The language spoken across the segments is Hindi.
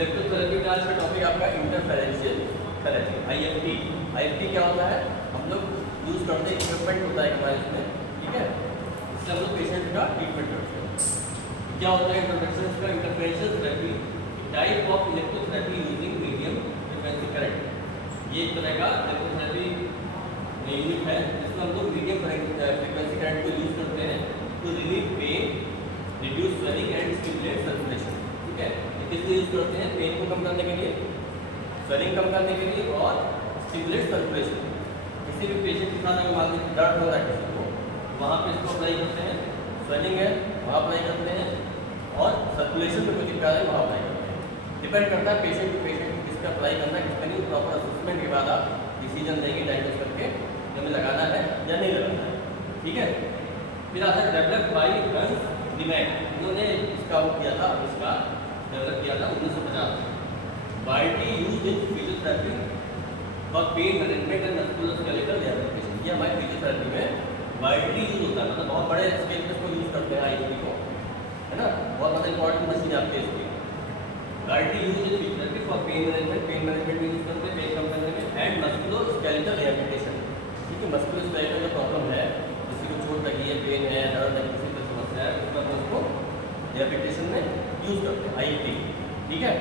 इलेक्ट्रोथेरेपी का आज का टॉपिक आपका इंटरफेरेंशियल थेरेपी IFT। IFT क्या होता है? हम लोग यूज़ करते हैं, इक्विपमेंट होता है हमारे इसमें, ठीक है। इससे हम लोग पेशेंट का ट्रीटमेंट करते हैं। क्या होता है इंटरफेरेंशियल का? इंटरफेरेंशियल therapy type of electrotherapy using medium frequency current. ये एक तरह का इलेक्ट्रोथेरेपी यूनिट है जिसमें हम लोग मीडियम फ्रीक्वेंसी करंट को यूज़ करते हैं to relieve pain, reduce swelling and stimulate circulation. ठीक है, किस लिए यूज़ करते हैं? पेन को कम करने के लिए, स्वेलिंग कम करने के लिए और स्टिमुलेट सर्कुलेशन। किसी भी पेशेंट के साथ अगर मान लीजिए दर्द हो रहा है किसी को, वहाँ पे इसको अप्लाई करते हैं। स्वेलिंग है वहाँ अप्लाई करते हैं और सर्कुलेशन में कोई दिक्कत है वहाँ अप्लाई करते हैं। डिपेंड करता है पेशेंट टू पेशेंट किस पे अप्लाई करना है, किस पे नहीं। प्रॉपर असेसमेंट के बाद आप डिसीजन लेंगे डायग्नोस करके हमें लगाना है या नहीं लगाना है। ठीक है, फिर आता है डेवलप बाई हंस डिमैक। उन्होंने इसका वो किया था, इसका डेवलप किया था 1950। Widely used in physiotherapy for pain management and musculoskeletal rehabilitation. ये हमारे फिजियोथेरेपी में वाइडली यूज होता है, मतलब बहुत बड़े स्केल पे इसको यूज़ करते हैं IFT को, है ना। बहुत ज़्यादा इंपॉर्टेंट मशीन है आपके इसकी। Widely use in physiotherapy for pain management में यूज़ करते हैं, पेन कम करने में, एंड मस्कुलोस्केलेटल रिहैबिलिटेशन। ठीक है, मस्कुलोस्केलेटल जो प्रॉब्लम है, किसी को चोट लगी है, पेन है, दर्द है, किसी को समस्या है, उसमें अपन उसको रिहैबिलिटेशन में यूज़ करते हैं IFT। ठीक है,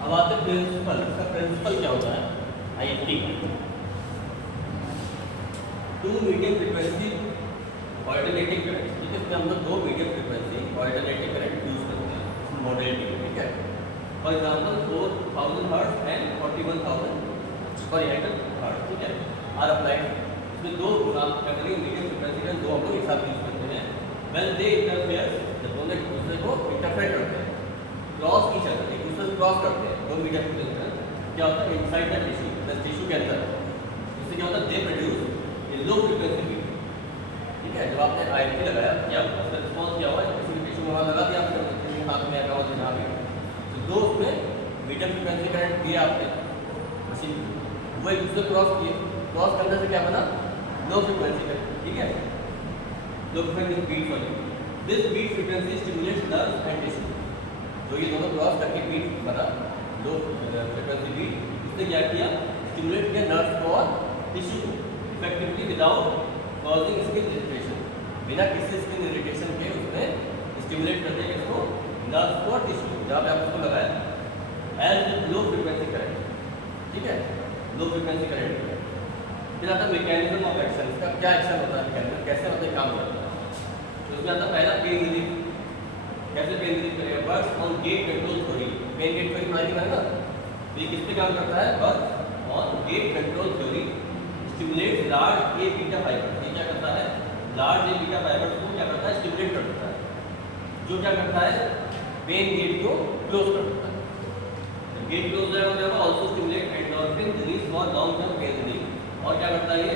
अब आते हैं प्रिंसिपल। इसका प्रिंसिपल क्या होता है IFT का? Two medium frequency alternative current. ठीक है, इसमें हम लोग दो medium frequency alternative current use करते हैं मॉडलिटी में। ठीक है, for example 4000 hertz and 41000 sorry 100 hertz. ठीक है, आर अप्लाइड। इसमें दो आप क्या करेंगे, मीडियम फ्रीक्वेंसी करंट दो हम लोग एक साथ यूज करते हैं। वेल दे इंटरफेयर, जब दोनों एक दूसरे को इंटरफेयर करते हैं, क्रॉस ईच अदर, एक दूसरे से क्रॉस करते हैं, दो मीडियम फ्रीक्वेंसी करंट क्या होता है इनसाइड द टिश्यू के अंदर। इससे क्या होता है? They produce a low frequency beat. ठीक है, जब आपने IFT लगाया क्या हुआ, उसका रिस्पॉन्स क्या हुआ? किसी भी टिश्यू में वहाँ लगा दिया आपने, हाथ में लगा हुआ जहाँ भी, तो दो उसमें मीडियम फ्रीक्वेंसी करंट दिया आपने मशीन, वो एक दूसरे क्रॉस किए, क्रॉस करने से क्या बना? Low frequency current. ठीक है, लो फ्रीक्वेंसी बीट वाली। This beat frequency stimulates nerves and tissue. तो ये दोनों क्रॉस करके बीट बना, लो फ्रीक्वेंसी बीट। इसने क्या किया? स्टिमुलेट किया नर्व्स को और टिश्यू को effectively without causing skin irritation. बिना किसी स्किन इरिटेशन के उसने स्टिमुलेट कर दिया इसको, नर्व्स को और टिश्यू जहाँ पे आप उसको लगाया, एज लो फ्रीक्वेंसी करंट। ठीक है, लो फ्रीक्वेंसी करंट। फिर आता है मैकेनिज्म ऑफ एक्शन। इसका क्या एक्शन होता है, मैकेनिज्म कैसे मतलब काम करता है? तो उसमें आता है पहला पेन रिलीफ। कैसे पेन रिलीफ करेगा? Works on gate control theory. Pain gate theory पढ़ाई है ना, ये किस पे काम करता है? Works on gate control theory stimulate large A beta fibre. ये क्या करता है? लार्ज ए बीटा फाइबर को क्या करता है? स्टिमुलेट कर देता है, जो क्या करता है? पेन गेट को क्लोज कर देता है। गेट क्लोज हो जाएगा, also stimulate endorphin release for long term pain relief. और क्या करता है? ये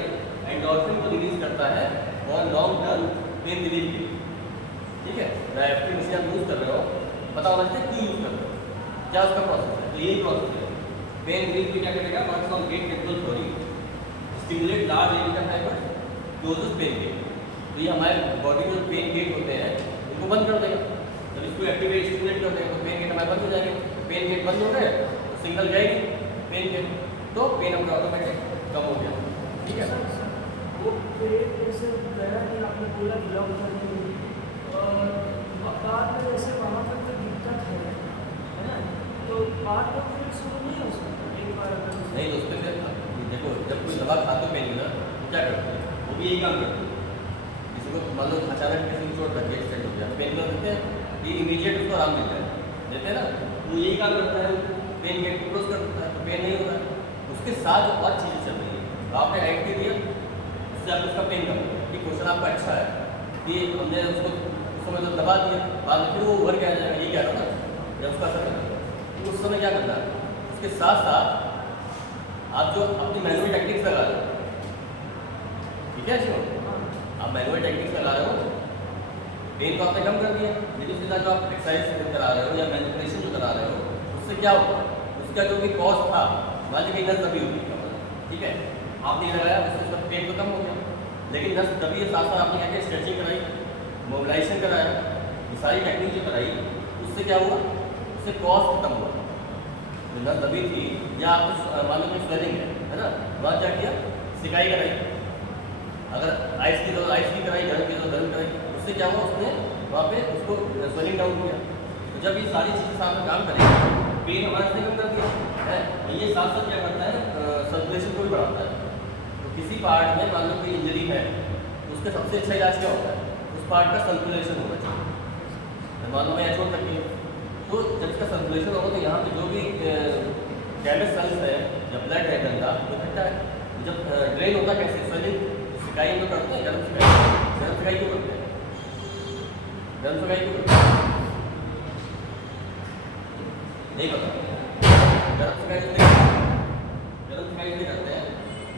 एंडोर्फिन को रिलीज करता है और लॉन्ग टर्म पेन रिलीफ के। ठीक है, मैं IFT मशीन आप यूज़ कर रहे हो, पता होना चाहिए क्यों यूज़ कर रहे हो, क्या उसका प्रोसेस है। तो यही प्रोसेस है। पेन रिलीफ भी क्या करेगा? Works on gate control theory stimulate large A beta fibre closes pain gate. तो ये हमारे बॉडी में जो पेन गेट होते हैं उनको बंद कर देगा। जब इसको एक्टिवेट स्टिमुलेट कर देगा तो पेन गेट हमारे बंद हो जाएंगे। पेन गेट बंद हो गए तो सिग्नल जाएगी पेन गेट, तो पेन अपना ऑटोमेटिक कम हो गया। ठीक है, वो पेट जैसे गया कि आपने बोला ब्लॉक करने और बाद में जैसे वहाँ पर कोई दिक्कत है ना, तो बाद में फिर शुरू नहीं हो सकता एक बार अगर नहीं तो उसके फिर देखो, जब कोई दवा खाते पेन किलर तो क्या करते हैं? वो भी यही काम करते हैं। किसी को मान लो अचानक किसी को चोट लग गई, एक्सीडेंट हो गया, पेन किलर देते हैं कि इमीडिएट उसको आराम मिल जाए, देते हैं ना। वो यही काम करता है, पेन गेट को क्लोज कर देता है, तो पेन नहीं होता है। उसके साथ जो और चीज़ें चल रही है, तो आपने राइट के दिया, उससे आपको उसका पेन कम हो गया कि क्वेश्चन आपका अच्छा है कि हमने उसको उस समय तो दबा दिया, बाद में फिर वो उभर के आ जाएगा, ये कह रहा था जब उसका असर करेगा। तो उस समय क्या करना है, उसके साथ साथ आप जो अपनी मैनुअल टेक्निक्स लगा रहे हो, ठीक है शिव, आप मैनुअल टेक्निक्स लगा रहे हो, पेन तो आपने कम कर दिया, लेकिन उसके साथ जो आप एक्सरसाइज करा रहे हो या मैनिपुलेशन जो करा रहे हो, उससे क्या होगा, उसका जो भी कॉज था, मान लीजिए नस दबी होगी, ठीक है, आपने लगाया उससे उसका पेन तो कम हो गया, लेकिन नस दबी के साथ साथ आपने क्या किया, स्ट्रेचिंग कराई, मोबिलाइजेशन कराया, ये सारी टेक्निक जो कराई, उससे क्या हुआ, उससे कॉज खत्म हुआ। जो नस दबी थी या आपको मान लो स्वेलिंग है ना, वहाँ क्या किया, सिकाई कराई, अगर आइस की तो आइस की कराई, गर्म की तो गर्म कराई, उससे क्या हुआ, उसने वहाँ पे उसको स्वेलिंग डाउन किया। तो जब ये सारी चीज़ें साथ में काम करेंगे, पेन हमारे से कम कर दिया है, ये साथ साथ क्या करता है, सर्कुलेशन को भी बढ़ाता है। तो किसी पार्ट में मान लो कोई इंजरी है, तो उसका सबसे अच्छा इलाज क्या होता है, उस पार्ट का सर्कुलेशन होना चाहिए। मान लो मैं चोट लगी, तो जब इसका सर्कुलेशन होगा तो यहाँ पे जो भी डैमेज सेल्स है या ब्लड है गंदा, वो इकट्ठा है, जब ड्रेन होता है कैसे, स्वेलिंग, सिकाई में करते हैं, गर्म सिकाई क्यों करते हैं, गर्म सिकाई क्यों करते हैं, नहीं पता, गर्म सिकाई इसलिए करते हैं,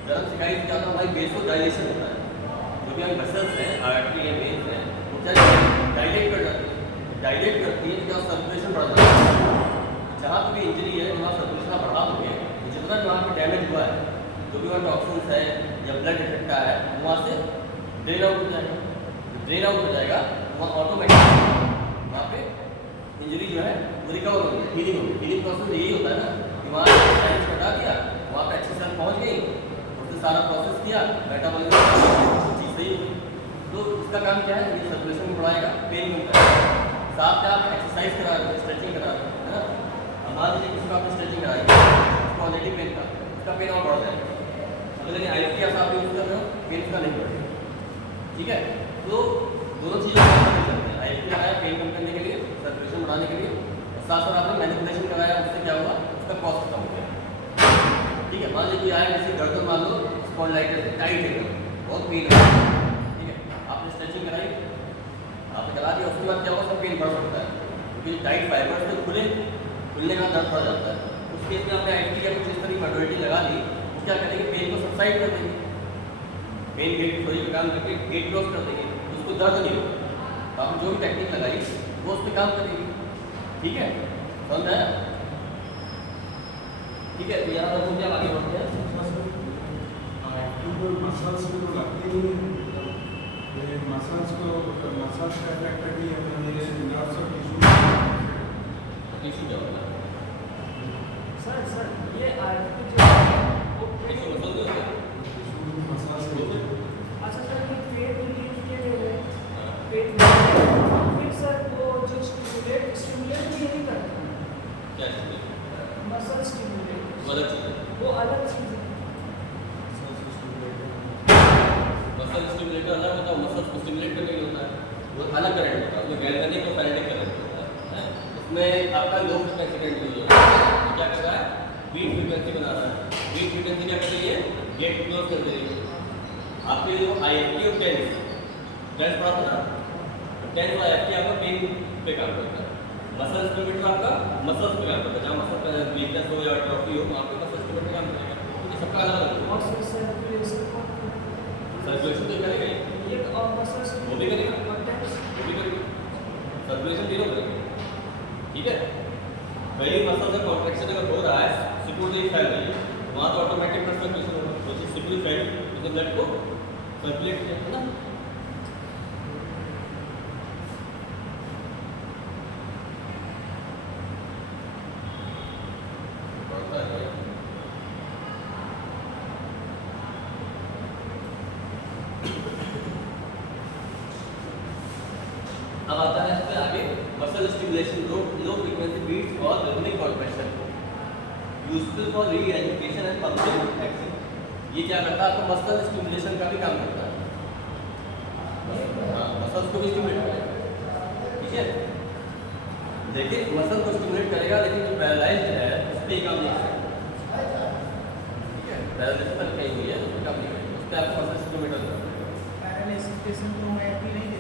गर्म सिकाई से क्या होता है, हमारी बेस को डायलेशन होता है, जो भी हमारी मसल्स हैं, आर्टरी है, वेन्स हैं, वो क्या डायलेट कर जाती है, डायलेट करती है तो क्या सर्कुलेशन बढ़ जाता है, जहाँ पर भी इंजरी है वहाँ सर्कुलेशन बढ़ा दोगे, जितना भी वहाँ पर डैमेज हुआ है, जो भी वहाँ टॉक्सिन्स है या ब्लड इकट्ठा है, वहाँ से ड्रेन आउट हो जाएगा, ड्रेन आउट हो जाएगा, वहाँ ऑटोमेटिक वहाँ पे इंजरी जो है वो रिकवर हो गई, हीलिंग हो गई। हीलिंग प्रोसेस यही होता है ना कि वहाँ डैमेज हटा दिया, वहाँ पे अच्छी सेल पहुँच गई, उसने सारा प्रोसेस किया, मेटाबॉलिज्म चीज़ सही हो गई। तो इसका काम क्या है, ये सर्कुलेशन को बढ़ाएगा, पेन कम करेगा, साथ में आप एक्सरसाइज करा रहे हो, स्ट्रेचिंग करा रहे हो, है ना। अब मान लीजिए किसी को आपने स्ट्रेचिंग कराई, उसको ऑलरेडी पेन था, उसका पेन और बढ़ जाएगा, अगर लेकिन IFTS आप यूज़ कर रहे हो, पेन उसका नहीं बढ़ेगा, ठीक है। तो दोनों चीज़ें चलते हैं, IFT लगाया पेन कम करने के लिए, सर्कुलेशन बढ़ाने के लिए, और साथ साथ आपने मैनिपुलेशन कराया, उससे क्या हुआ, उसका कॉस्ट खत्म हो गया, ठीक है। मान लीजिए आए जैसे गर्दन मान लो स्पॉन्डिलाइटिस टाइट है, बहुत पेन है, ठीक है, आपने स्ट्रेचिंग कराई, आपने करा दिया, उसके बाद क्या होगा, सब पेन बढ़ सकता है, क्योंकि टाइट फाइबर्स से खुलने का दर्द बढ़ जाता है। उस केस में आपने IFT या कुछ इस तरह की मॉड्यूलिटी लगा दी, वो क्या करेंगे, पेन को सबसाइड कर देंगे, पेन गेट थोड़ी काम करके गेट क्लोज कर देंगे, उसको दर्द नहीं होगा। तो आपने जो भी टेक्निक लगाई वो उस पर काम करेगी, ठीक है, समझ आया, ठीक है। तो यहाँ पर हम क्या आगे बढ़ते हैं, मसल्स को तो लगते ही नहीं, मसल्स का इफेक्ट है कि हमारे नर्व्स और टिश्यू क्या होता है, सर ये IFT जो है वो टिश्यू मसल जो होता है, अच्छा सर, ये पेट रिलीफ के लिए है, पेट फिर सर वो जो स्टिमुलेट भी नहीं करता, क्या चीज़ है, मसल स्टिमुलेट वो अलग चीज़ है, वो अलग चीज़ है। मसल स्टिमुलेटर अलग होता है, मसल को स्टिमुलेट करने के लिए होता है, वो अलग करंट होता है, उसमें गैल्वेनिक और फेरेटिक करंट होता है, उसमें आपका लो फ्रिक्वेंसी करंट यूज होता है, क्या कर रहा है, बीट फ्रिक्वेंसी बना रहा है, बीट फ्रिक्वेंसी क्या कर रही है, गेट क्लोज कर रही है। आपके जो IFT और टेंस पढ़ा था ना, टेंस और IFT आपका पेन पे काम करता है, मसल स्टिमुलेटर आपका मसल्स पे काम करता है, जहाँ मसल का वीकनेस हो या ट्रॉफी हो, वहाँ पे मसल स्टिमुलेटर काम करेगा, तो सबका अलग अलग और सर सर्कुलेशन सर्कुलेशन तो करेगा ही, ये और मसल वो भी करेगा, और टेंस वो भी करेगा, सर्कुलेशन तीनों करेगा, ठीक है। कई मसल का कॉन्ट्रैक्शन अगर हो रहा है, सिक्योरिटी फैल रही है, वहाँ तो ऑटोमेटिक सर्कुलेशन होगा, तो चीज़ सिक्योरिटी फैल तो ब्लड को सर्कुलेट किया ना, अब आता है इसमें आगे muscle stimulation, low frequency beats और rhythmic contraction, useful for re-education and punctual action. ये क्या करता है, आपको मसल स्टिमुलेशन का भी काम करता है, हाँ, मसल्स को भी स्टिमुलेट करेगा, ठीक है। लेकिन मसल को स्टिमुलेट करेगा, लेकिन जो पैरालाइज्ड है उस पर काम नहीं करेगा, पैरालिसिस में कहीं हुई है तो उसमें काम नहीं करेगी, उस पर आपको 65 किलोमीटर देना पड़ेगा। पैरालिसिस पेशेंट को ART नहीं दे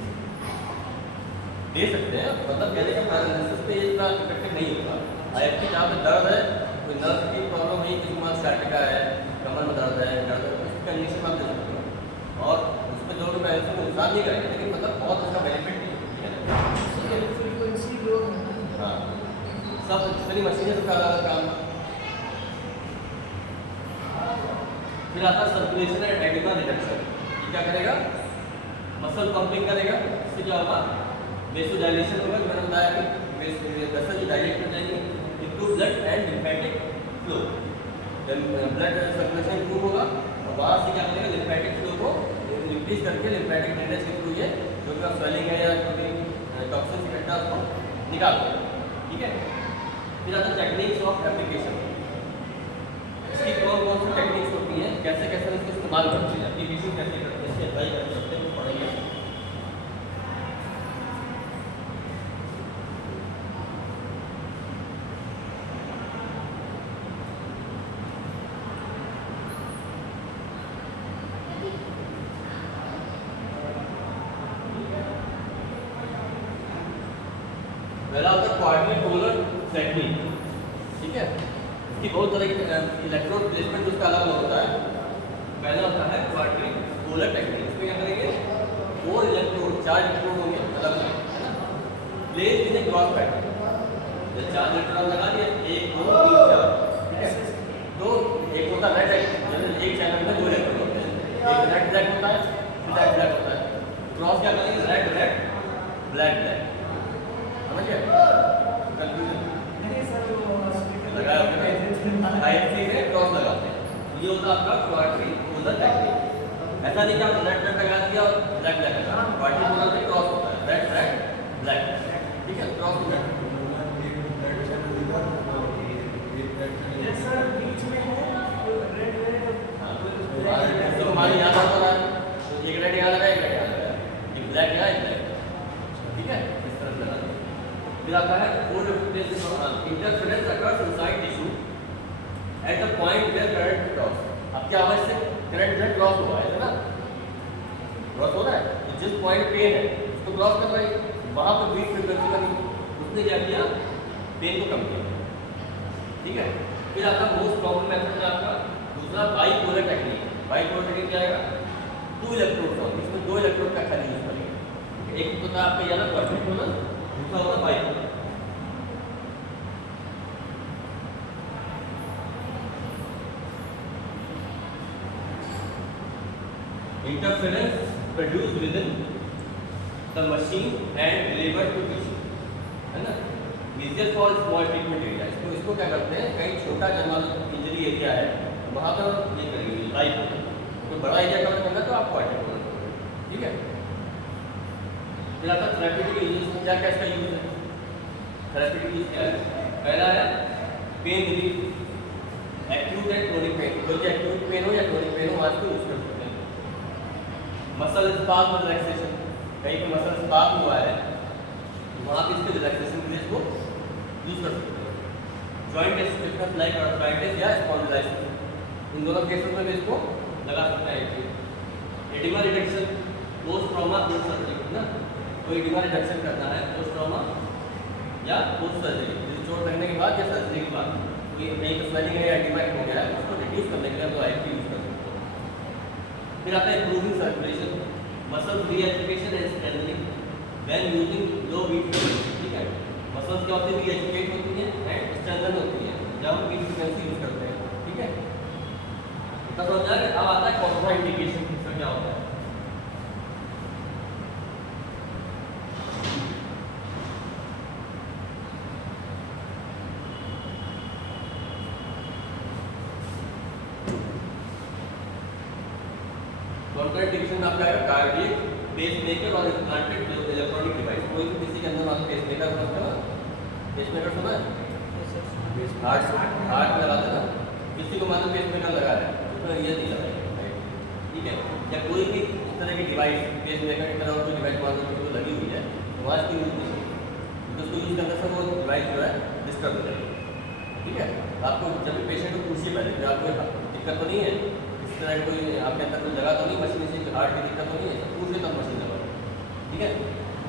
दे सकते हैं, मतलब कहने का पैरालिसिस पे इतना इफेक्टिव नहीं होगा। IFP जहाँ पे दर्द है, कोई नर्व की प्रॉब्लम है, किसी को साइटिका है, कमर में दर्द है, उसकी कंडीशन में आप दे सकते हो और उसमें दोनों पैरालिसिस को नुकसान नहीं करेंगे, लेकिन मतलब बहुत अच्छा बेनिफिट नहीं है। फ्रीक्वेंसी लो हाँ, सब जितनी मशीनें का अलग काम। फिर आता है सर्कुलेशन एंड एडिमा रिडक्शन। ये क्या करेगा? मसल पंपिंग करेगा, इससे क्या होगा? वेसोडाइलेशन होगा, मैंने बताया कि वेसल जो डायलेट कर जाएंगे, improve blood and lymphatic flow. Blood circulation improve होगा और वहाँ से क्या करेगा? लिम्फेटिक फ्लो को इंक्रीज करके लिम्फेटिक ड्रेनेज के थ्रू ये जो भी स्वेलिंग है या जो भी टॉक्सिन इकट्ठा उसको निकाल देगा। ठीक है, फिर आता है टेक्निक्स ऑफ एप्लीकेशन। इसकी कौन कौन सी टेक्निक्स होती हैं, कैसे कैसे इसको इस्तेमाल करते हैं, एप्लीकेशन कैसे करते हैं, इसकी अप्लाई कैसे करते हैं, पढ़ेंगे। पहला होता है क्वाड्रिपोलर टेक्निक। ठीक है, इसकी बहुत तरह की इलेक्ट्रोड प्लेसमेंट उसका अलग अलग होता है। पहला होता है क्वाड्रिपोलर टेक्निक। इसमें क्या करेंगे? 4 इलेक्ट्रोड, 4 इलेक्ट्रोड होंगे अलग अलग, है ना, place in A cross pattern. जब 4 इलेक्ट्रॉन लगा दिए, 1 2 3 4, ठीक है, तो एक होता है रेड, जैसे एक चैनल में 2 इलेक्ट्रॉन होते हैं, एक रेड ब्लैक होता है, ब्लैक ब्लैक होता है। क्रॉस क्या करेंगे? रेड रेड ब्लैक ब्लैक, समझ गए? कंफ्यूजन नहीं सर, वो लगाया होगा ना, IFC में क्रॉस लगाते हैं। ये होता है आपका क्वाड्रिपोलर टेक्निक। ऐसा नहीं कि आप रेड रेड लगा दिया और ब्लैक ब्लैक लगा, क्वाड्रिपोलर में क्रॉस होता है, रेड रेड ब्लैक, ठीक है, क्रॉस होता है। यस सर, बीच में है रेड रेड तो हमारे यहाँ पर हो रहा है, तो एक रेड यहाँ लगा, एक रेड यहाँ लगा, एक ब्लैक यहाँ, एक ब्लैक, ठीक है, इस तरह से लगा दिया। फिर आता है interference occurs inside tissue at the point where current cross. अब क्या हुआ? इससे करंट जो क्रॉस हुआ है ना, क्रॉस हो रहा है, तो जिस पॉइंट पेन है उसको क्रॉस कर रही है, वहाँ पर बीट फ्रीक्वेंसी कमी, उसने क्या किया? पेन को कम किया। ठीक है, फिर आता है मोस्ट कॉमन मेथड है आपका दूसरा बाइपोलर टेक्निक। बाइपोलर टेक्निक क्या आएगा? 2 इलेक्ट्रोड होंगे, इसमें 2 इलेक्ट्रोड का खाली यूज करेंगे। एक तो था आपका याद है क्वाड्रिपोलर, दूसरा होता है bipolar. Interference produced within the machine and delivered to tissue, है ना? Measure for small treatment area। इसको क्या करते हैं? कहीं छोटा जनरल इंजरी एरिया है, वहाँ पर ये करेंगे लाइव। तो बड़ा एरिया कवर करना तो आप क्वाड्रिपोलर करोगे, ठीक है। फिर आता है थेरेप्यूटिक यूज। क्या क्या इसका यूज है? थेरेप्यूटिक यूज क्या है? पहला है pain relief, acute and chronic pain. कोई एक्यूट पेन हो या क्रोनिक पेन हो, आज को यूज कर सकते हैं। मसल स्पाज्म रिलैक्सेशन, कहीं पे मसल स्पाज्म हुआ है वहाँ पे इसके रिलैक्सेशन के लिए इसको यूज कर सकते हैं। जॉइंट स्टिफनेस लाइक आर्थराइटिस या स्पॉन्डिलाइटिस, इन दोनों केसेस में भी इसको लगा सकते हैं। Oedema reduction, post trauma post surgery, है ना, कोई एडिमा रिडक्शन करना है पोस्ट ट्रॉमा या पोस्ट सर्जरी, चोट लगने के बाद या सर्जरी के बाद कोई कहीं पर स्वेलिंग है या एडिमा हो गया है, उसको रिड्यूस करने के लिए तो IFP यूज कर सकते हैं। फिर आता है improving circulation, muscle reeducation and strengthening when using low beat frequency. ठीक है, मसल्स क्या होती है? रीएजुकेट होती है एंड स्ट्रेंथन होती है जब हम बीट फ्रीक्वेंसी यूज करते हैं। ठीक है, तब समझ आ गया। अब आता है कॉन्ट्राइंडिकेशन, इसका क्या होता है? कॉन्ट्राइंडिकेशन में आपका आएगा कार्डियक, पेसमेकर और इम्प्लांटेड इलेक्ट्रॉनिक डिवाइस। कोई भी किसी के अंदर मान पेसमेकर समझते हो? पेसमेकर सुना है? हार्ट में लगाते ना, किसी को मानो पेसमेकर लगा रहे हैं, उसमें ये नहीं लगाएंगे, ठीक है। या कोई भी इस तरह की डिवाइस, पेसमेकर की तरह कोई डिवाइस मान लो किसी को लगी हुई है, तो वहाँ इसको यूज नहीं करेंगे, तो उसको यूज करने से वो डिवाइस जो है डिस्टर्ब हो जाएगी। ठीक है, आपको जब भी पेशेंट को पूछिए पहले कि आपको दिक्कत तो नहीं है, इस तरह कोई आपके अंदर कोई जगह तो नहीं मशीन से हार्ट की दिक्कत तो नहीं है, सब पूछे तब मशीन लगाओ, ठीक है।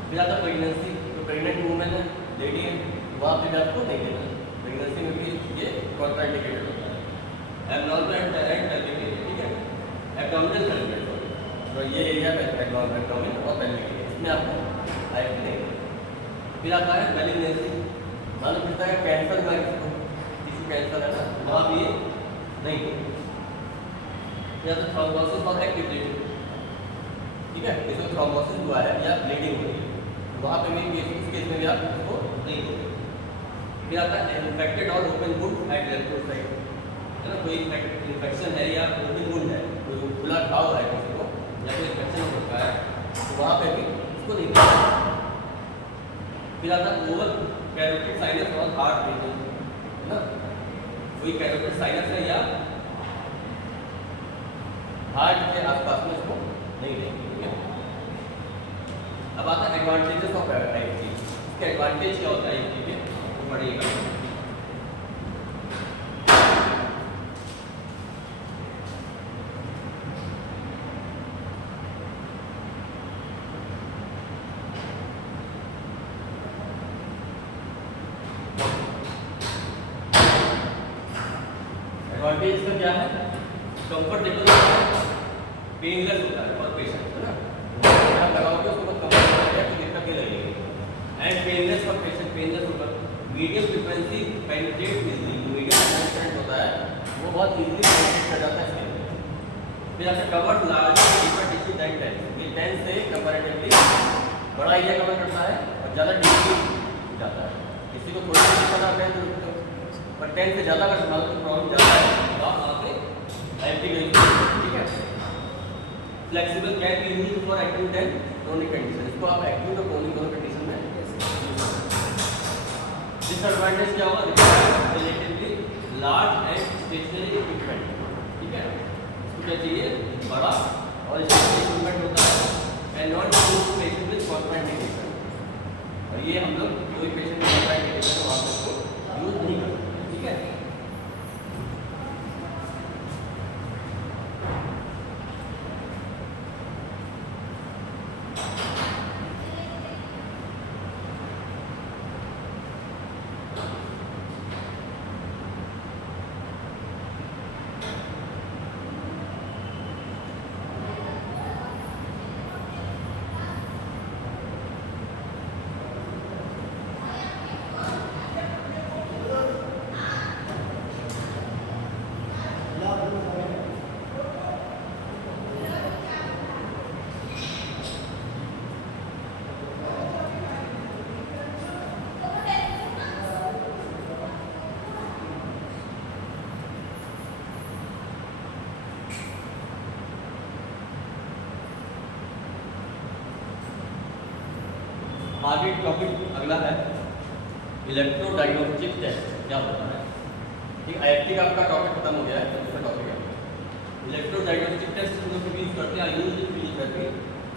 फिर आता प्रेगनेंसी, तो प्रेगनेंट वूमेन है, लेडी है, वहाँ पे भी आपको नहीं देना है। प्रेगनेंसी में भी ये कॉन्ट्राइंडिकेटेड होता है। एबनॉर्मल एंड पेल्विक एरिया, ठीक है, एब्डोमिनल पेल्विक, तो ये एरिया एब्डोमिन और पेल्विक एरिया, इसमें आपको आईएफटी नहीं देना। फिर आता है मैलिग्नेंसी, मालूम पड़ता है कैंसर हुआ है किसको, टिश्यू कैंसर है ना, वहाँ भी ये नहीं देना। फिर आता है थ्रोम्बोसिस और एक्टिव ब्लीडिंग, ठीक है, इसमें थ्रोम्बोसिस हुआ है या ब्लीडिंग हो रही है, वहाँ पे भी इस केस में भी आप उसको नहीं करोगे। फिर आता है इन्फेक्टेड और open wound at left side, है ना, कोई इन्फेक्शन है या ओपन वुंड है, कोई खुला घाव है किसी को या कोई इन्फेक्शन हो सकता है, तो वहाँ पे भी उसको नहीं करना। फिर आता है ओवर कैरोटिड साइनस और हार्ट रीजन, है ना, कोई कैरोटिड साइनस है या हार्ट के आसपास में इसको नहीं देंगे, ठीक है। अब आता है एडवांटेजेस ऑफ आईएफटी, इसके एडवांटेज क्या होता है आईएफटी के, तो पढ़िएगा। एडवांटेज इसका क्या है, कंफर्टेबल होता है, पेनलेस होता है फॉर पेशेंट, है ना, आप लगाओगे उसको बहुत कंफर्टेबल लगेगा, कोई दिक्कत नहीं लगेगी, and painless for patient, painless होगा। Medium frequency penetrate easily, medium penetrate होता है वो बहुत इजीली पेनिट्रेट कर जाता है स्किन में। फिर आपसे covered large deeper tissue than TENS, ये टेंस से कंपैरेटिवली बड़ा एरिया कवर करता है और ज़्यादा डीपली जाता है। किसी को थोड़ी सी पता है तो पर टेंस से ज़्यादा अगर मतलब प्रॉब्लम ज़्यादा है तो आप वहाँ पे एंटी, ठीक है। Flexible can be used for acute and chronic condition, इसको आप एक्यूट और क्रोनिक दोनों कंडीशन में यूज कर सकते हैं। डिसएडवांटेज क्या होगा, relatively large and stationary equipment, ठीक है, इसको क्या चाहिए, बड़ा और स्टेशनरी इक्विपमेंट होता है, and not used patient with contraindication, और ये हम लोग कोई पेशेंट में कॉन्ट्राइंडिकेशन है वहाँ पे इसको यूज नहीं कर सकते, ठीक है। आगे टॉपिक अगला है इलेक्ट्रो डायग्नोस्टिक टेस्ट, क्या होता है, ठीक, आईएफटी का आपका टॉपिक खत्म हो गया है, तो दूसरा टॉपिक है इलेक्ट्रो डायग्नोस्टिक टेस्ट, हम लोग यूज करते हैं use in physiotherapy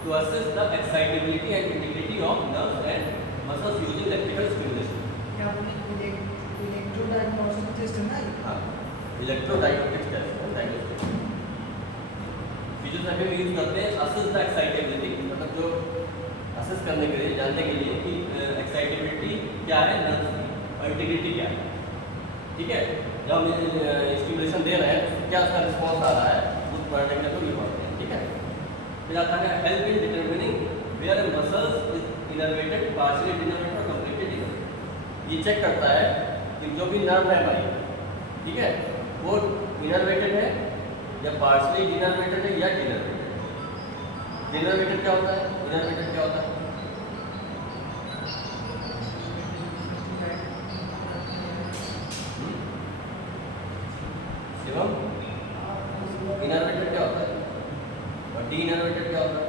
to assess the excitability and integrity of nerves and muscles using electrical stimulation. क्या बोले, इलेक्ट्रो डायग्नोस्टिक टेस्ट है ना, हाँ, electrodiagnostic test, diagnostic physiotherapy में यूज करते हैं असेस द एक्साइटेबिलिटी, मतलब जो असेस करने के लिए, जानने के लिए कि एक्साइटेबिलिटी क्या है नर्व्स की और इंटीग्रिटी क्या है, ठीक है। जब हम स्टिमुलेशन दे रहे हैं तो क्या उसका रिस्पॉन्स आ रहा है, उस पर देखने को भी पड़ते हैं, ठीक है। फिर आता है help in determining where muscles is innervated, partially denervated और कंप्लीटली डिनर्वेटेड, ये चेक करता है कि जो भी नर्व है भाई, ठीक है, वो इनर्वेटेड है या पार्शियली डिनर्वेटेड है या डिनर्वेटेड। डिनर्वेटेड क्या होता है, इनर्वेटेड क्या होता है, शिवम, इनर्वेटेड क्या होता है और डी इनर्वेटेड क्या होता है,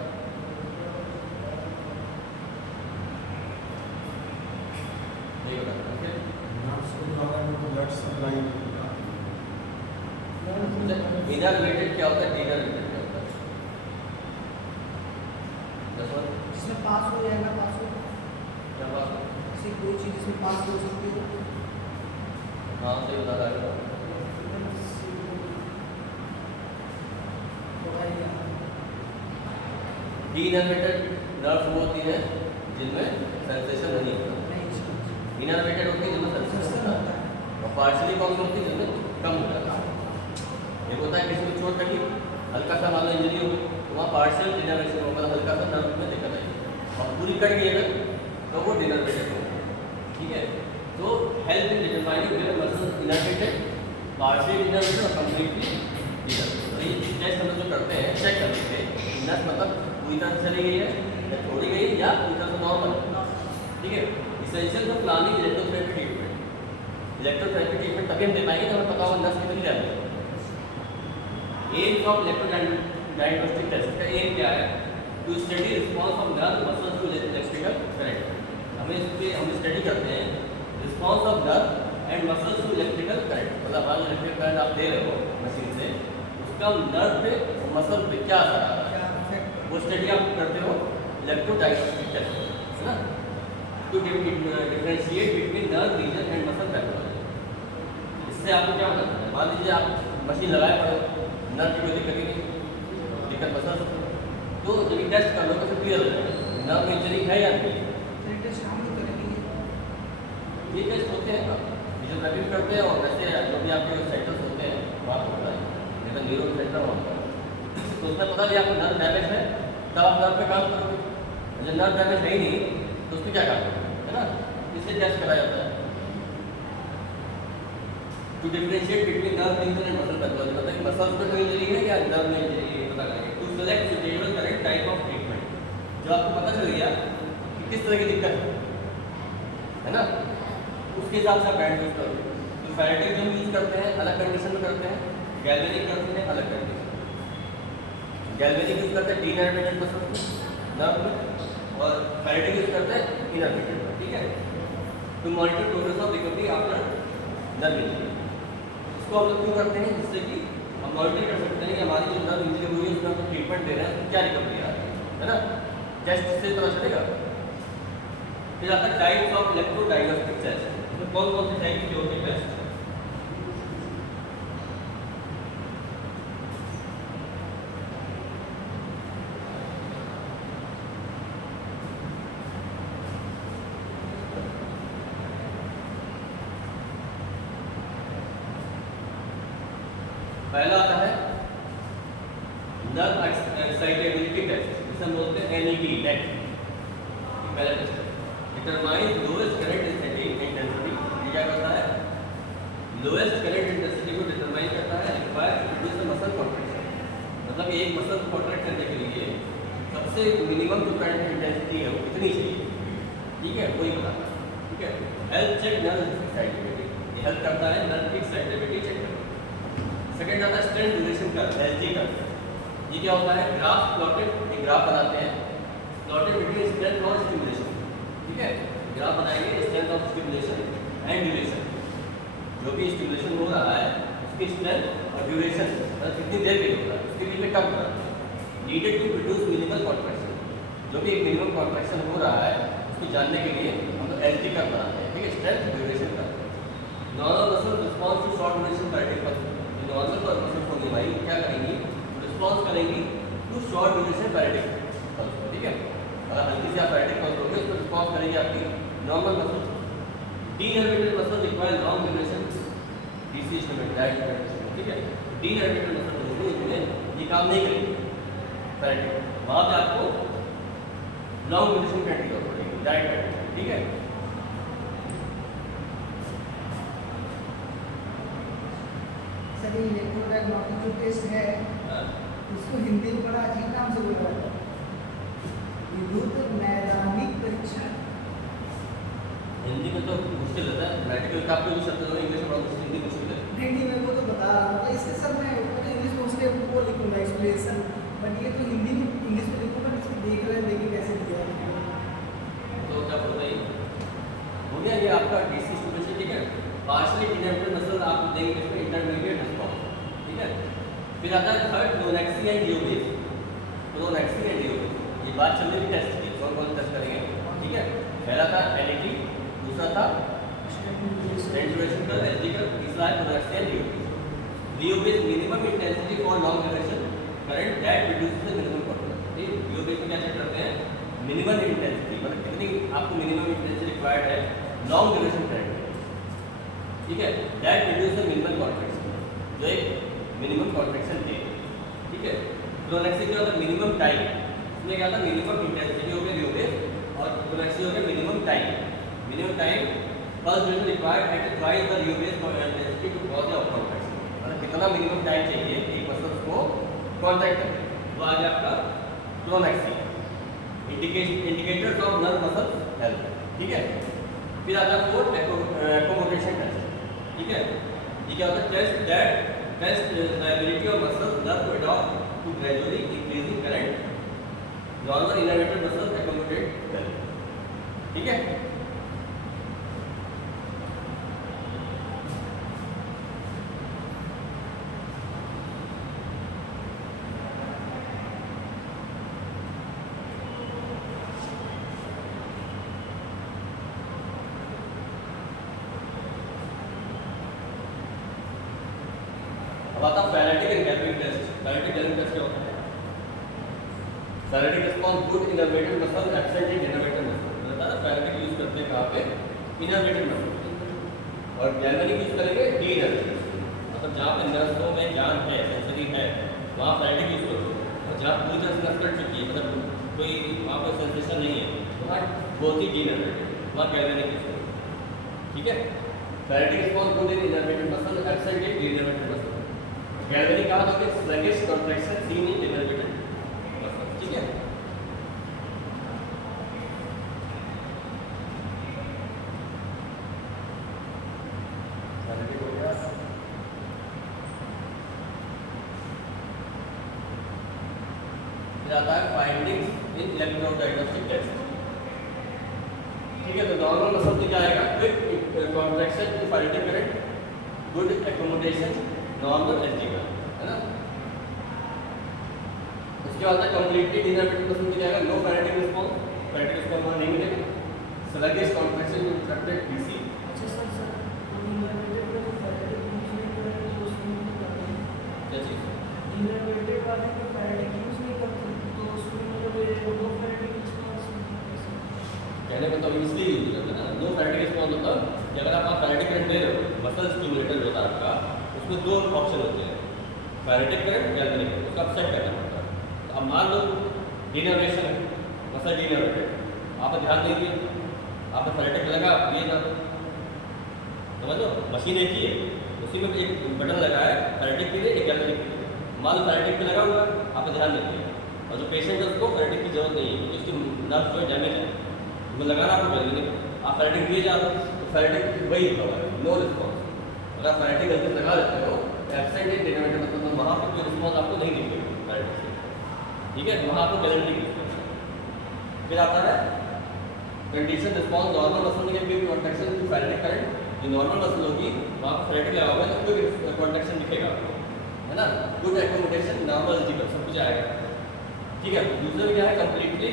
नहीं होता, ठीक है। नर्व्स को द्वारा ब्लड सप्लाई, इनर्वेटेड क्या होता है, डीनर्वेटेड क्या होता है, जिसमें पास हो जाएगा, पास हो क्या बात है, ऐसी कोई चीज़ जिसमें पास हो सकती है, हाँ सही बता रहा है, डीइनर्वेटेड नर्व्स वो होती हैं जिनमें सेंसेशन नहीं होता, इनर्वेटेड होती है जिनमें सेंसेशन होता है, और पार्शियली कौन सी होती है जिनमें कम हो जाता है। एक होता है किसी को चोट लगी, हल्का सा मान लो इंजरी हो गई, तो वहाँ पार्शियल डिनर्वेशन होगा, हल्का सा नर्व में दिक्कत आएगी, और पूरी कट गई अगर तो वो डिनर्वेटेड होगा। ठीक है, तो help in determining where muscles innervated, partial innervated और कंप्लीटली डिनर्वेटेड। तो ये टेस्ट हम जो करते हैं चेक करने के नस मतलब पूरी तरह से चली गई है या छोड़ी गई है या पूरी तरह से नॉर्मल। ठीक है, essential for planning electrotherapy treatment. Electrotherapy treatment तभी हम दे पाएंगे जब हमें पता हो नस कितनी डैमेज है। एम ऑफ इलेक्ट्रोडायग्नोस्टिक टेस्ट का एम क्या है? To study response of nerve muscles to electrical current. हम स्टडी करते हैं response of nerve and muscles to electrical current, मतलब हमारा इलेक्ट्रिकल करंट आप दे रहे हो मशीन से, उसका नर्व पे और मसल पे क्या असर आ रहा है, वो स्टडी आप करते हो इलेक्ट्रोडायग्नोस्टिक टेस्ट, है ना, to differentiate between nerve region and muscle pathology. इससे आपको क्या होता है, मान लीजिए आप मशीन लगाए पड़े, नर्व की कोई दिक्कत ही नहीं, दिक्कत मसल, तो जब टेस्ट कर लो तो क्लियर हो जाएगा नर्व इंजरी है या नहीं। ये टेस्ट होते हैं फिजियोथेरेपी करते हैं, और वैसे जो भी आपके सेंटर्स होते हैं वो आपको पता है, जैसे न्यूरो सेंटर होता है तो उसमें पता भी आपको नर्व डैमेज है तब आप नर्व पे काम करोगे, जब नर्व डैमेज है ही नहीं तो उसमें क्या काम करोगे, है ना, इससे टेस्ट कराया जाता है। To differentiate between nerve region and muscle pathology, मतलब कि मसल्स पे कोई इंजरी है या नर्व में इंजरी है पता करेंगे। To select suitable correct type of treatment, जो आपको पता चल गया कि किस तरह की दिक्कत है ना, उसके हिसाब से आप बैंड यूज करो। तो फेरेटिक जो यूज करते हैं अलग कंडीशन में करते हैं, गैल्वेनिक करते हैं अलग कंडीशन। गैल्वेनिक यूज करते हैं डीनर्वेटेड मसल नर्व में, और फेरेटिक यूज करते हैं इनर्वेटेड में। ठीक है, to monitor progress of recovery after nerve injury, इसको हम लोग क्यों करते हैं, जिससे कि हम मॉनिटर कर सकते हैं कि हमारी जो नर्व इंजरी हुई है उसमें हम ट्रीटमेंट दे रहे हैं तो क्या रिकवरी आ रही है ना, टेस्ट से पता चलेगा। फिर आता है टाइप्स ऑफ इलेक्ट्रोडायग्नोस्टिक टेस्ट, तो कौन कौन से टाइप के होते हैं टेस्ट। पहला आता है नर्व एक्साइटेबिलिटी टेस्ट, जिसे हम बोलते हैं एनईटी नेट। पहला टेस्ट है डिटरमाइन लोएस्ट करंट इंटेंसिटी। ये क्या करता है, लोएस्ट करंट इंटेंसिटी को डिटरमाइन करता है, require to produce a muscle contraction, मतलब एक मसल को कॉन्ट्रैक्ट करने के लिए सबसे मिनिमम जो करंट इंटेंसिटी है वो कितनी चाहिए, ठीक है, वही बताता है। ठीक है, हेल्थ चेक नर्व एक्साइटेबिलिटी, ये हेल्प करता है नर्व की एक्साइटेबिलिटी चेक करना। सेकंड आता है strength duration curve, LG curve. ये क्या होता है, ग्राफ प्लॉटेड, एक ग्राफ बनाते हैं प्लॉटेड बिटवीन स्ट्रेंथ और स्टिमुलेशन। ठीक है, ग्राफ बनाएंगे strength of stimulation and duration, जो भी स्टिमुलेशन हो रहा है उसकी स्ट्रेंथ और ड्यूरेशन मतलब कितनी देर के लिए हो रहा है उसके लिए कम बनाते हैं। Needed to produce minimal contraction, जो भी एक मिनिमम कॉन्ट्रैक्शन हो रहा है उसको जानने के लिए हम लोग एलजी कर्व बनाते हैं। ठीक है, strength duration curve. Normal muscle response to short duration faradic pulse, normal पर मसल होने वाली क्या करेंगी, रिस्पॉन्स करेंगी to short duration faradic pulse. ठीक है, अगर हल्की से आप पैरेटिक पल्स दोगे उसको रिस्पॉन्स करेगी आपकी normal muscle. Denervated muscle require long duration DC stimulated. ठीक है, डीनर्वेटेड मसल होगी इसमें ये काम नहीं करेगी पैरेटिक, वहाँ पे आपको लॉन्ग ड्यूरेशन करने की जरूरत पड़ेगी डायरेक्ट। ठीक है, सभी इलेक्ट्रोडायग्नोस्टिक जो टेस्ट है उसको हिंदी में बड़ा अजीब नाम से बोला जाता है, विद्युत नैदानिक परीक्षण। हिंदी में तो मुश्किल होता है, मेडिकल का आपको जो शब्द है इंग्लिश में बहुत हिंदी मुश्किल है। हिंदी में वो तो बता रहा हूँ, मतलब इसके सब मैं इंग्लिश में उसके वो लिखूँगा एक्सप्लेनेशन, बट ये तो हिंदी में इंग्लिश में लिखूँगा, इसको देख रहे हैं देखिए कैसे दिया है। तो क्या बोलते हैं हो गया ये आपका डीसी स्टिमुलेशन। ठीक है, पार्शियली डिनर्वेटेड मसल आपको देंगे इसमें इंटरमीडिएट रिस्पॉन्स। ठीक है, फिर आता है थर्ड प्रोनेक्सी एंड डियोबेस। प्रोनेक्सी एंड डियोबेस ये बात चल रही थी टेस्ट की, कौन कौन टेस्ट करेंगे। ठीक है, पहला था एलईटी, दूसरा था strength duration curve, LG curve, तीसरा है chronaxie and rheobase. Rheobase minimum intensity for long duration current that reduces the minimum contraction. ठीक, वीडियो बेस में क्या चेक करते हैं, मिनिमम इंटेंसिटी, मतलब कितनी आपको मिनिमम इंटेंसिटी रिक्वायर्ड है लॉन्ग ड्यूरेशन करंट में, ठीक है, that produce the minimum contraction, जो एक मिनिमम कॉन्ट्रैक्शन दे, ठीक है। क्लोनेक्सी क्या होता है, मिनिमम टाइम, इसमें क्या था, मिनिमम इंटेंसिटी हो गया वीडियो बेस और क्लोनेक्सी हो गया minimum time first duration required at twice the rheobase intensity to cause the contraction, मतलब कितना मिनिमम टाइम चाहिए एक मसल्स को कॉन्ट्रैक्ट करने, तो आ गया आपका chronaxie, indicators of nerve muscle health, ठीक है। फिर आता है फोर्थ एक्कोमोडेशन टेस्ट, ठीक है। ये क्या होता है, test that test the ability of muscle nerve to adopt to gradually increasing current, normal innervated muscle accommodate well, ठीक है। अब आता है faradic and galvanic test. Faradic galvanic test क्या होता है, faradic response good innervated muscle, absent in innervated muscle, मतलब फैरेटिक यूज करते हैं कहाँ पे, इनर्वेटेड मसल, और गैल्वेनिक यूज करेंगे डी इनर्वेटेड, मतलब जहाँ पे नर्वों में जान है, सेंसरी है, वहाँ फैरेटिक यूज करो, और जहाँ पूरी तरह से नस कट चुकी है, मतलब कोई वहाँ पर सेंसेशन नहीं है, वहाँ बहुत ही डी इनर्वेटेड, वहाँ गैल्वेनिक यूज करो, ठीक है। Faradic response good in innervated muscle, absent in denervated muscle, galvanic कहा तो कि sluggish contraction seen in innervated muscle, ठीक है। फैरेटिक हो गया, फिर आता है फाइंडिंग्स इन इलेक्ट्रोडायग्नोस्टिक टेस्ट, ठीक है। तो नॉर्मल मसल में क्या आएगा, quick contraction in faradic current, good accommodation, normal SD का, है ना। उसके बाद कंप्लीटली डिनर्वेटेड मसल में जाएगा, no faradic response, faradic response वहाँ नहीं मिलेगा, sluggish contraction to interrupted DC. अच्छा सर इनर्वेटेड में तो फैरेटिक यूज नहीं करेंगे तो उसमें करते हैं, क्या चीज़, इनर्वेटेड वाले में फैरेटिक यूज नहीं करते तो उसमें मतलब ये नो फैरेटिक रिस्पॉन्स कहने का तो इसलिए यूज करते हैं ना, नो फैरेटिक रिस्पॉन्स मतलब कि अगर आप फैरेटिक करंट दे रहे हो, मसल स्टिमुलेटर होता है आपका, उसमें दो ऑप्शन होते हैं, फैरेटिक करंट, गैल्वेनिक करंट, उसका आप सेट करना पड़ता है। तो अब मान लो डिनर्वेशन है, मसल डिनर्वेटेड, आप ध्यान दीजिए, आपने फैरेटिक लगा ये ना, समझ लो मशीन एक ही है, उसी में एक बटन लगा है फैरेटिक के लिए, एक गैल्वेनिक के लिए, मान लो फैरेटिक पे लगा हुआ है, आप ध्यान दीजिए, और जो पेशेंट है उसको फैरेटिक की जरूरत नहीं है, क्योंकि उसकी नर्व जो डैमेज है, उसमें लगाना आपको गैल्वेनिक, आप फैरेटिक दिए जा रहे हो, तो फैरेटिक वही लिखा हुआ है, नो रिस्पॉन्स, अगर फैरेटिक गलती लगा लेते हो एब्सेंट इन डिनर्वेटेड मतलब वहाँ पर कोई रिस्पॉन्स आपको नहीं दिखेगा फैरेटिक से, ठीक है, वहाँ आपको गैलेंटिक यूज करना है। फिर आता है कंडीशन रिस्पॉन्स, नॉर्मल मसल में क्विक कॉन्ट्रैक्शन टू फैरेटिक करंट, जो नॉर्मल मसल होगी वहाँ पर फैरेटिक लगा हुआ है तो क्विक कॉन्ट्रैक्शन दिखेगा आपको, है ना, गुड एक्कोमोडेशन, नॉर्मल एसडी सब कुछ आएगा, ठीक है। दूसरे में क्या है, completely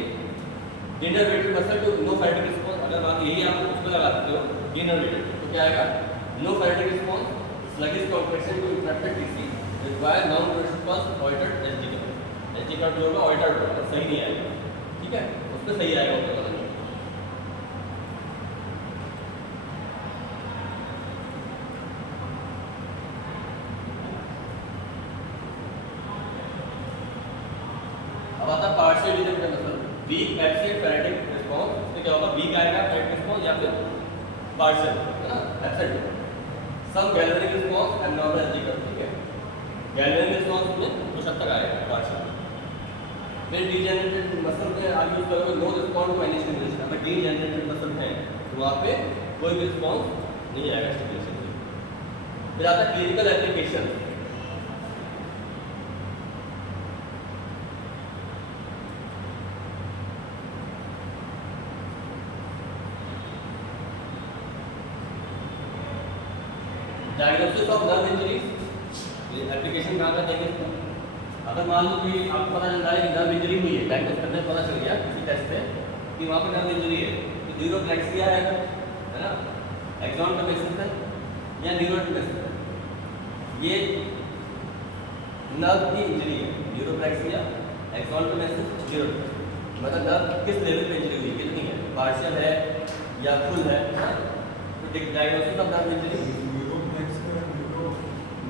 denervated muscle to no faradic response, अगर मान यही आप उसमें लगा देते हो डिनर्वेटेड तो क्या आएगा, no faradic response, sluggish contraction to interrupted DC, require non response altered SD का, एसडी का जो होगा ऑल्टर्ड होगा, सही नहीं आएगा, ठीक है, उस पर सही आएगा उसका कलर। अब आता है partial denervated muscle, weak absent faradic response, इसमें क्या होगा, वीक आएगा फैरेटिक रिस्पॉन्स या फिर पार्शियल, है ना, absent, some galvanic response and normal SD का, ठीक है। गैल्वेनिक रिस्पॉन्स में कुछ हद तक आएगा पार्शियल। फिर डीजेनरेटेड मसल में आप यूज करोगे no response to any stimulation, अगर डीजेनरेटेड मसल है तो वहाँ पे कोई भी रिस्पॉन्स नहीं आएगा स्टिमुलेशन से। फिर आता है clinical application, diagnosis of nerve injuries, ये एप्लीकेशन कहाँ का देंगे इसको, अगर मान लो कि आपको पता चल रहा है कि नर्व इंजरी हुई है, डायग्नोस करने पता चल गया किसी टेस्ट से कि वहाँ पर नर्व इंजरी है, तो न्यूरोप्लेक्सिया है ना, एक्सॉन का बेसिस है या न्यूरोन बेसिस है, ये नर्व की इंजरी है, न्यूरोप्लेक्सिया एक्सॉन पे मैसेज 0 मतलब नर्व किस लेवल पे इंजरी हुई, कितनी है, पार्शियल है या फुल है। तो diagnosis of nerve injury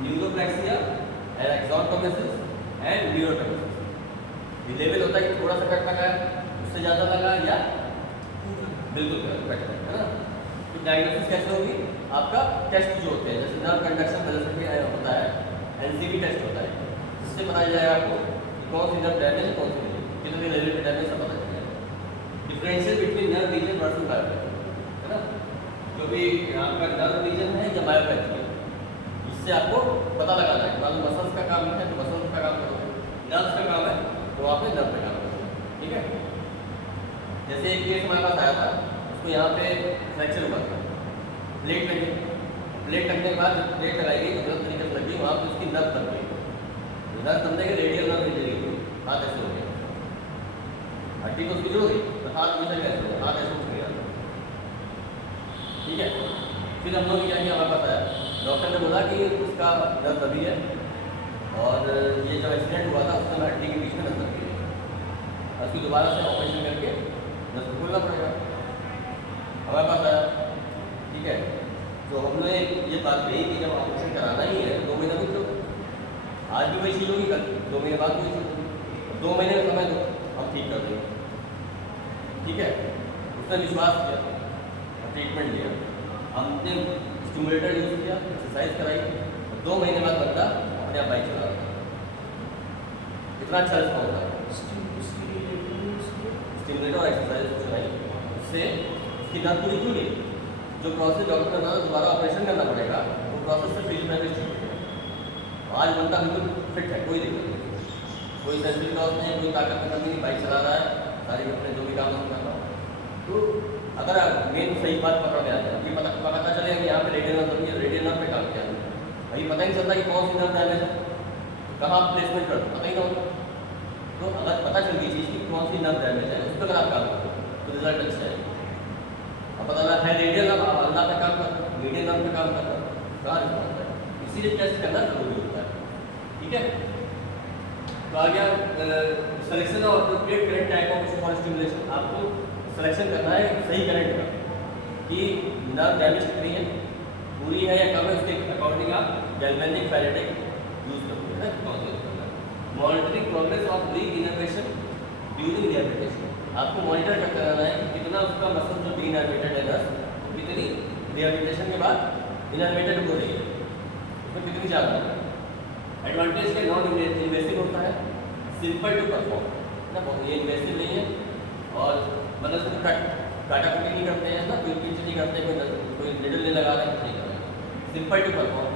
neurapraxia and axonotmesis and neurotmesis. ये लेवल होता है कि थोड़ा सा कट लगा है, उससे ज़्यादा लगा या बिल्कुल कट है ना। तो डायग्नोसिस कैसे होगी, आपका टेस्ट जो होते हैं जैसे नर्व कंडक्शन वेलोसिटी होता है, एनसीवी टेस्ट होता है, जिससे पता चल जाएगा आपको कि कौन सी नर्व डैमेज है कौन सी नहीं, कितने लेवल पे डैमेज है पता चल जाएगा। Differential between nerve region versus myopathy है ना, जो भी आपका नर्व रीजन है या मायोपैथी है, इससे आपको पता लगाना है। मान लो मसल्स का काम है तो मसल्स का काम करोगे, नर्व्स का काम है तो आप नर्व पे काम करोगे, ठीक है। जैसे एक केस हमारे पास आया था, उसको यहाँ पे फ्रैक्चर हुआ था, प्लेट लगी, प्लेट लगने के बाद जब प्लेट लगाई गई तो गलत तरीके से लगी, वहाँ पे उसकी नर्व तब गई, नर्व तबने के रेडियल नर्व इंजरी हुई, हाथ ऐसे हो गया, हड्डी तो उसकी जुड़ गई तो हाथ हमेशा कैसे हो, हाथ ऐसे उठ गया, ठीक है। फिर हम लोग क्या किया, हमारे पास आया, डॉक्टर ने बोला कि उसका नर्व दबी है और ये जब एक्सीडेंट हुआ था उस समय हड्डी के बीच में नर्व दबी है, उसकी दोबारा से ऑपरेशन करके नर्व खोलना पड़ेगा। हमारे पास आया, ठीक है। तो हमने ये बात कही कि जब ऑपरेशन कराना ही है 2 महीने रुक जाओ, आज भी वही चीज़ होगी, कल 2 महीने बाद वही चीज़ होगी, 2 महीने का समय दो, हम ठीक कर देंगे, ठीक है। उसने विश्वास किया, ट्रीटमेंट लिया, हमने स्टिमुलेटर यूज़ किया, एक्सरसाइज कराई, 2 महीने बाद बंदा अपने आप बाइक चला रहा था। इतना अच्छा रिस्पॉन्स था, स्टिमुलेटर और एक्सरसाइज चलाई, उससे उसकी नर्व पूरी खुली। जो प्रोसेस डॉक्टर ने बताया दोबारा ऑपरेशन करना पड़ेगा, वो प्रोसेस से फिजियोथेरेपी शुरू किया। आज बंदा बिल्कुल फिट है, कोई दिक्कत नहीं, कोई सेंसिटिव लॉस नहीं, कोई ताकत में कमी नहीं, बाइक चला रहा है, सारी अपने जो भी काम है कर रहा है। तो अगर मेन सही बात पकड़ में आ जाए, ये पता चलेगा कि यहाँ पे रेडियल नर्व है, रेडियल नर्व पे काम किया, अभी पता ही नहीं चलता कि कौन सी नर्व डैमेज है, कहाँ प्लेसमेंट कर दो, पता ही ना होगा। तो अगर पता चल गई चीज़ की कौन सी नर्व डैमेज है, उस पर अगर आप काम करो तो रिजल्ट अच्छा है। अब पता लगा है रेडियल नर्व अल्लाह पे काम कर, मीडियम नर्व पे काम कर रहा है, कहाँ रिस्पॉन्स है, इसीलिए टेस्ट करना जरूरी होता है, ठीक है। तो आ गया selection of appropriate current type of for stimulation. आपको सिलेक्शन करना है सही करंट का कि नर्व डैमेज कितनी है, पूरी है या कम है, उसके अकॉर्डिंग आप गैल्वेनिक फैरेटिक यूज़ करोगे ना, कौन सा यूज़ करना है। Monitoring progress of reinnervation during rehabilitation, आपको मॉनिटर करते रहना है कि कितना उसका मसल जो रीइनर्वेटेड है नर्व, कितनी रिहैबिलिटेशन के बाद इनर्वेटेड हो रही है, उसमें कितनी ज़्यादा है। एडवांटेज के नॉन इन्वेसिव होता है, सिंपल टू परफॉर्म ना, ये इन्वेसिव नहीं है और मतलब उसको काटाकुटी नहीं करते हैं ना, कोई पिंच नहीं करते, कोई निडल नहीं लगा रहे, नहीं कर रहे, सिंपल टू परफॉर्म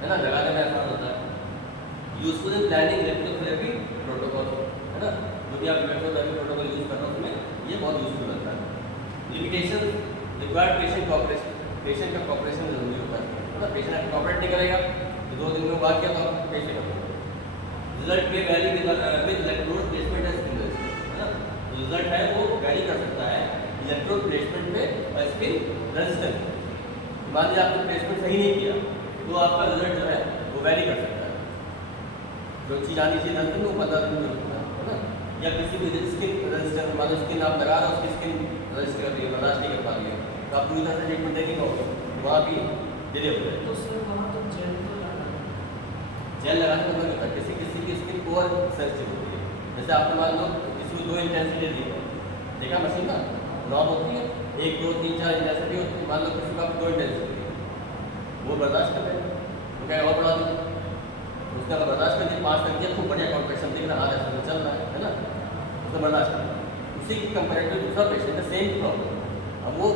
है ना, लगाने में आसान होता है। Useful in planning electrotherapy protocol है ना, जो भी आप इलेक्ट्रोथेरेपी प्रोटोकॉल यूज़ कर रहे हो उसमें ये बहुत यूजफुल रहता है। Limitation required patient cooperation, patient का कॉपरेशन जरूरी होता है ना, पेशेंट आपको कॉपरेट नहीं करेगा तो 2 दिन में बात किया तो आप कैसे करोगे। रिजल्ट में valley with electrode placement and skin resistance है ना, रिजल्ट है वो वैली कर सकता है इलेक्ट्रोड प्लेसमेंट पे और स्किन रेजिस्टेंस। मान लीजिए आपने प्लेसमेंट सही नहीं किया तो आपका रिजल्ट जो है वो वैली कर सकता है, जो चीज़ आनी चाहिए 10 दिन वो 15 दिन में होता है ना। या किसी भी स्किन रेजिस्टेंस, मान लो स्किन आप लगा रहे हो, उसकी स्किन रेजिस्ट कर रही है, बर्दाश्त नहीं कर पा रही है, तो आप पूरी तरह से ट्रीटमेंट देखेंगे होगा, वहाँ भी डिले हो जाए। तो सर वहाँ तो जेल तो लगा, जेल लगाने का मतलब होता है किसी किसी की स्किन ओवर सेंसिटिव होती है, जैसे आपने मान लो किसी को 2 इंटेंसिटी दी है, देखा मशीन ना नॉब होती है 1 2 3 4 इंटेंसिटी होती है, मान लो किसी को आप 2 इंटेंसिटी दी, वो बर्दाश्त कर लेगा तो क्या और बढ़ा देगा, उसने अगर बर्दाश्त कर दिया 5 तक दिया, खूब बढ़िया कॉन्ट्रैक्शन दिख रहा, हाथ ऐसा चल रहा है ना, उसने बर्दाश्त कर लिया। उसी की कंपेरेटिव दूसरा पेशेंट है सेम प्रॉब्लम, अब वो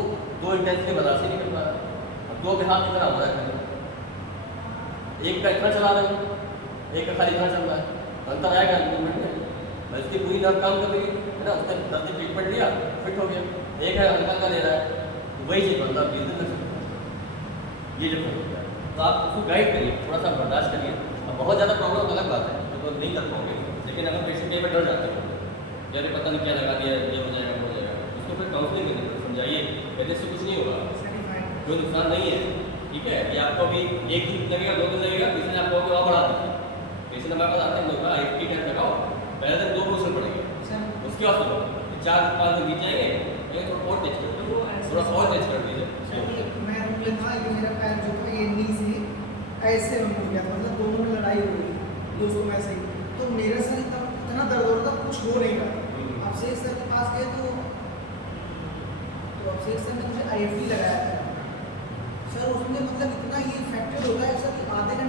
2 इंटेंसिटी बर्दाश्त ही नहीं कर पा रहा, अब 2 के हाथ की तरह हमारा कर, एक का इतना चला रहे हो, एक का खाली इतना चल रहा है, अंतर आएगा इम्प्रूवमेंट में, बस इसकी पूरी नर्व काम कर रही है ना, उसने 10 दिन ट्रीटमेंट लिया फिट हो गया, एक है हल्का का ले रहा है, तो वही चीज़ बंदा 20 दिन लग सकता है, ये डिफरेंस होता है। तो आप उसको गाइड करिए, थोड़ा सा बर्दाश्त करिए। अब बहुत ज़्यादा प्रॉब्लम अलग बात है तो नहीं कर पाओगे, लेकिन अगर पेशेंट कई बार डर जाते हो, यार पता नहीं क्या लगा दिया, ये हो जाएगा वो हो जाएगा, उसको फिर काउंसलिंग करनी पड़ेगी, समझाइए कहते इससे कुछ नहीं होगा, कोई नुकसान नहीं है, ठीक है। ये आपको अभी 1 दिन लगेगा 2 दिन लगेगा, तीसरे दिन आप कहोगे और बढ़ा दीजिए, पेशेंट हमारे पास आते हैं लोग 1 की टेस्ट लगाओ, पहले दिन 2 4-5 में गिर जाएंगे, ये थोड़ा और टेस्ट कर दो, थोड़ा और टेस्ट कर दीजिए। मैं रुक था, ये मेरा पैर जो था ये नी से ऐसे में मुड़ गया था, मतलब दोनों में लड़ाई हो गई दोस्तों में ऐसे ही। तो मेरा सर इतना दर्द हो रहा था, कुछ हो नहीं रहा। अब शेख सर के पास गए तो अब शेख सर ने मुझे IFT लगाया था सर। उसमें मतलब इतना ये इफेक्टिव होता है सर कि आधे घंटे